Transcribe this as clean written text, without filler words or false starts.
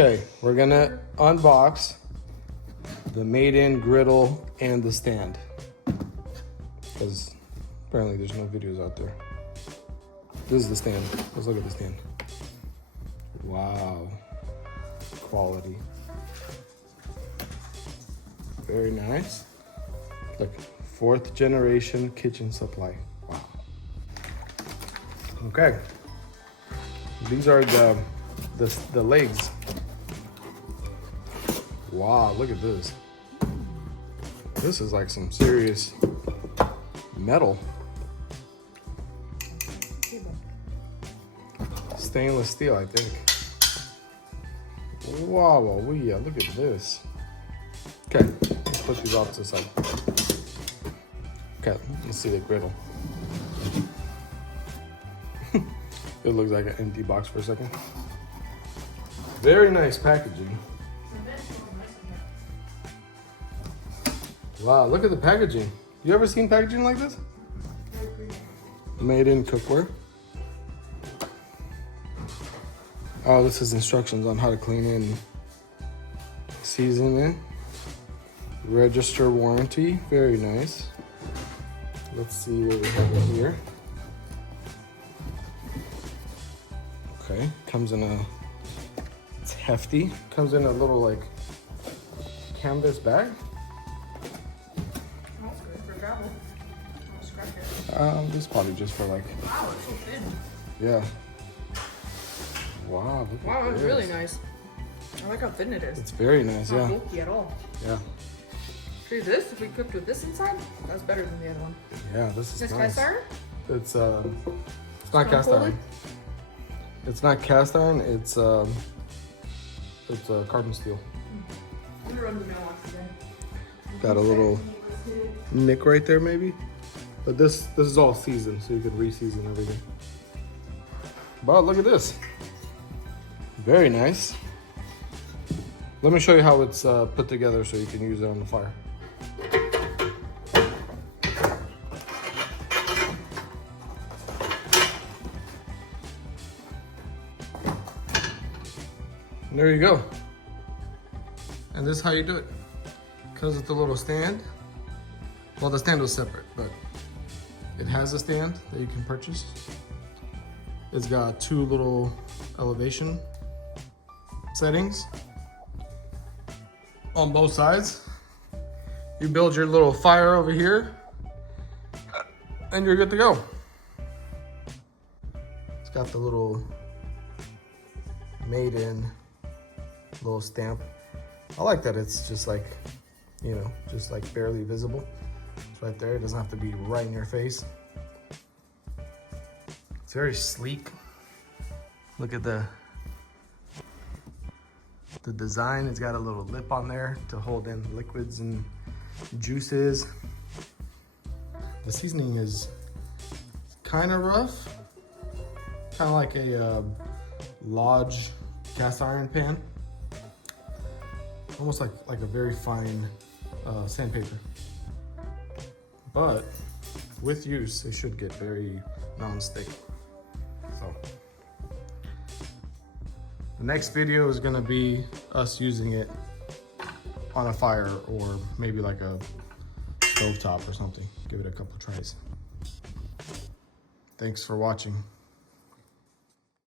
Okay, we're gonna unbox the made-in griddle and the stand, because apparently there's no videos out there. This is the stand. Let's look at the stand. Wow, quality. Very nice. Look, 4th generation kitchen supply. Wow. Okay, these are the legs. Wow, look at this. This is like some serious metal. Stainless steel, I think. Wow, yeah, look at this. Okay, let's put these off to the side. Okay, let's see the griddle. It looks like an empty box for a second. Very nice packaging. Wow, look at the packaging. You ever seen packaging like this? Made in cookware. Oh, this is instructions on how to clean it and season it. Register warranty, very nice. Let's see what we have in here. Okay, comes in a, it's hefty. Comes in a little like canvas bag. That's good for travel. This is probably just for like. Wow, it's so thin. Yeah. Wow. Look Wow, at that's this. really nice. I like how thin it is. It's very nice. Not Yeah. bulky at all. Yeah. See this? If we cooked with this inside, that's better than the other one. Yeah. This is Is this nice. cast iron? It's not cast Stone iron. It's not cast iron. It's carbon steel. I'm gonna run the mailbox again. Got a little nick right there, maybe. But this is all seasoned, so you can re-season everything. But look at this. Very nice. Let me show you how it's put together so you can use it on the fire. And there you go. And this is how you do it. Comes with the little stand. Well, the stand was separate, but it has a stand that you can purchase. It's got 2 little elevation settings on both sides. You build your little fire over here and you're good to go. It's got the little made in little stamp. I like that it's just like, you know, just like barely visible. It's right there. It doesn't have to be right in your face. It's very sleek. Look at the design. It's got a little lip on there to hold in liquids and juices. The seasoning is kind of rough. Kind of like a Lodge cast iron pan. Almost like a very fine sandpaper. But with use, it should get very non-stick. So the next video is gonna be us using it on a fire or maybe like a stovetop or something. Give it a couple tries. Thanks for watching.